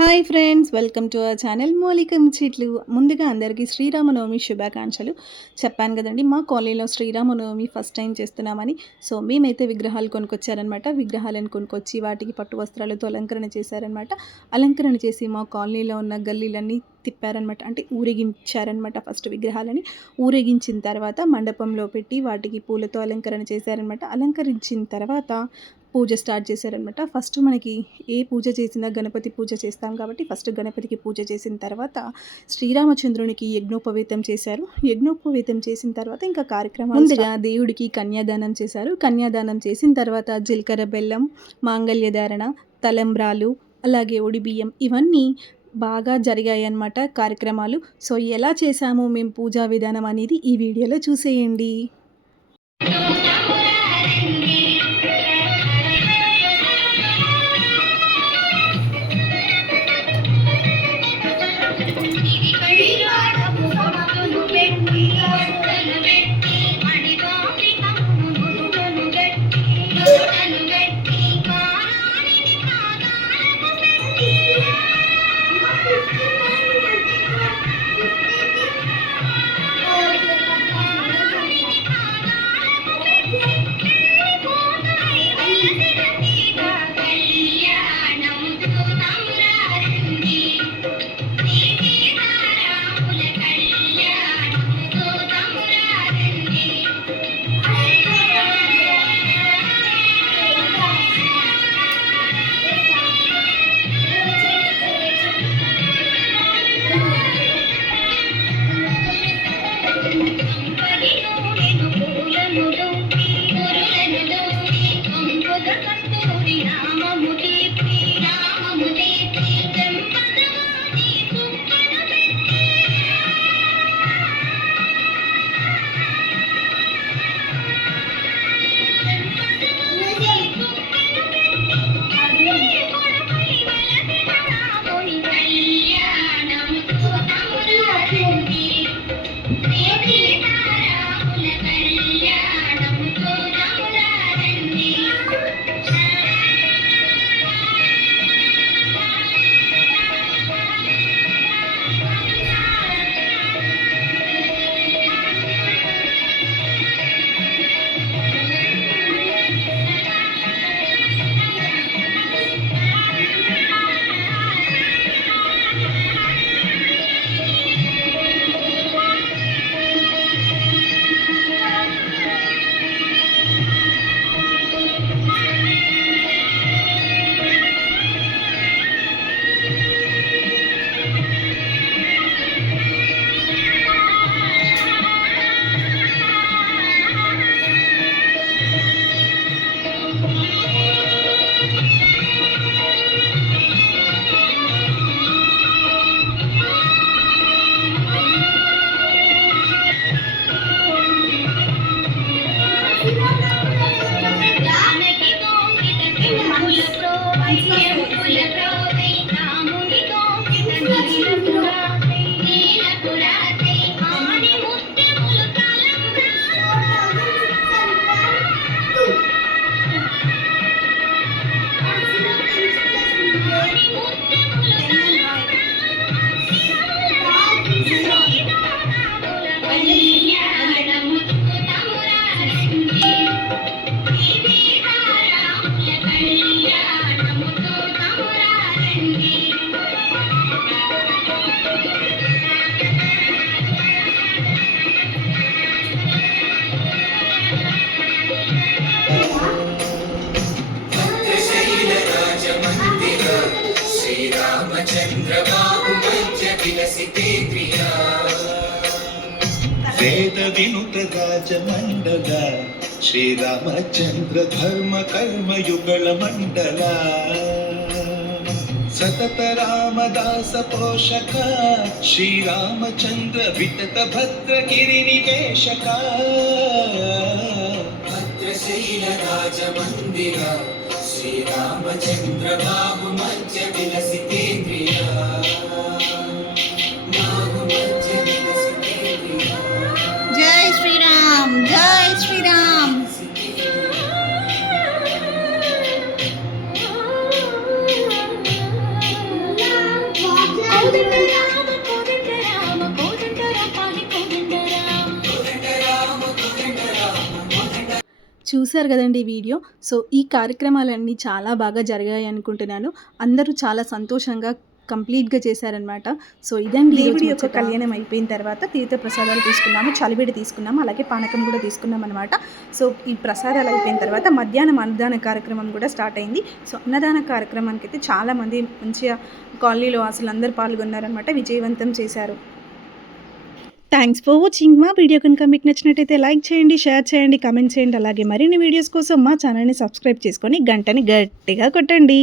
Hi friends, welcome to our channel మౌలిక ముచ్చట్లు. ముందుగా అందరికీ శ్రీరామనవమి శుభాకాంక్షలు. చెప్పాను కదండి, మా కాలనీలో శ్రీరామనవమి ఫస్ట్ టైం చేస్తున్నామని. సో మేమైతే విగ్రహాలు కొనుక్కొచ్చారనమాట. విగ్రహాలను కొనుక్కొచ్చి వాటికి పట్టు వస్త్రాలతో అలంకరణ చేశారనమాట. అలంకరణ చేసి మా కాలనీలో ఉన్న గల్లీలన్నీ తిప్పారనమాట. అంటే ఊరేగించారనమాట. ఫస్ట్ విగ్రహాలని ఊరేగించిన తర్వాత మండపంలో పెట్టి వాటికి పూలతో అలంకరణ చేశారనమాట. అలంకరించిన తర్వాత పూజ స్టార్ట్ చేశారనమాట. ఫస్ట్ మనకి ఏ పూజ చేసినా గణపతి పూజ చేస్తాం కాబట్టి ఫస్ట్ గణపతికి పూజ చేసిన తర్వాత శ్రీరామచంద్రునికి యజ్ఞోపవేతం చేశారు. యజ్ఞోపవేతం చేసిన తర్వాత ఇంకా కార్యక్రమం ముందుగా దేవుడికి కన్యాదానం చేశారు. కన్యాదానం చేసిన తర్వాత జీలకర్ర బెల్లం, మాంగళ్యధారణ, తలంబ్రాలు, అలాగే ఒడిబియ్యం ఇవన్నీ బాగా జరిగాయి అన్నమాట కార్యక్రమాలు. సో ఎలా చేశాము మేము పూజా విధానం అనేది ఈ వీడియోలో చూసేయండి. वेद विनुत राजमंडल श्रीरामचंद्र धर्म कर्म युगल मंडल सतत रामदास पोषक श्रीरामचंद्र वितत भद्र गिरि निवेशक भद्रशैल राज मंदिर श्रीरामचंद्र बाहु मध्य विलसितेन्द्रिय जय श्री राम, जय श्री राम। చూశారు కదండి వీడియో. సో ఈ కార్యక్రమాలన్నీ చాలా బాగా జరిగాయి అనుకుంటున్నాను. అందరూ చాలా సంతోషంగా కంప్లీట్‌గా చేశారనమాట. సో ఇదండి దేవుడి యొక్క కళ్యాణం అయిపోయిన తర్వాత తీర్థ ప్రసాదాలు తీసుకున్నాము, చలివిడి తీసుకున్నాము, అలాగే పానకం కూడా తీసుకున్నామనమాట. సో ఈ ప్రసాదాలు అయిపోయిన తర్వాత మధ్యాహ్నం అన్నదాన కార్యక్రమం కూడా స్టార్ట్ అయింది. సో అన్నదాన కార్యక్రమానికైతే చాలామంది మంచిగా కాలనీలో అసలు అందరూ పాల్గొన్నారనమాట. విజయవంతం చేశారు. Thanks for watching. మా వీడియో కనుక మీకు నచ్చినట్టయితే లైక్ చేయండి, షేర్ చేయండి, కామెంట్ చేయండి. అలాగే మరిన్ని వీడియోస్ కోసం మా ఛానల్ని సబ్స్క్రైబ్ చేసుకొని గంటని గట్టిగా కొట్టండి.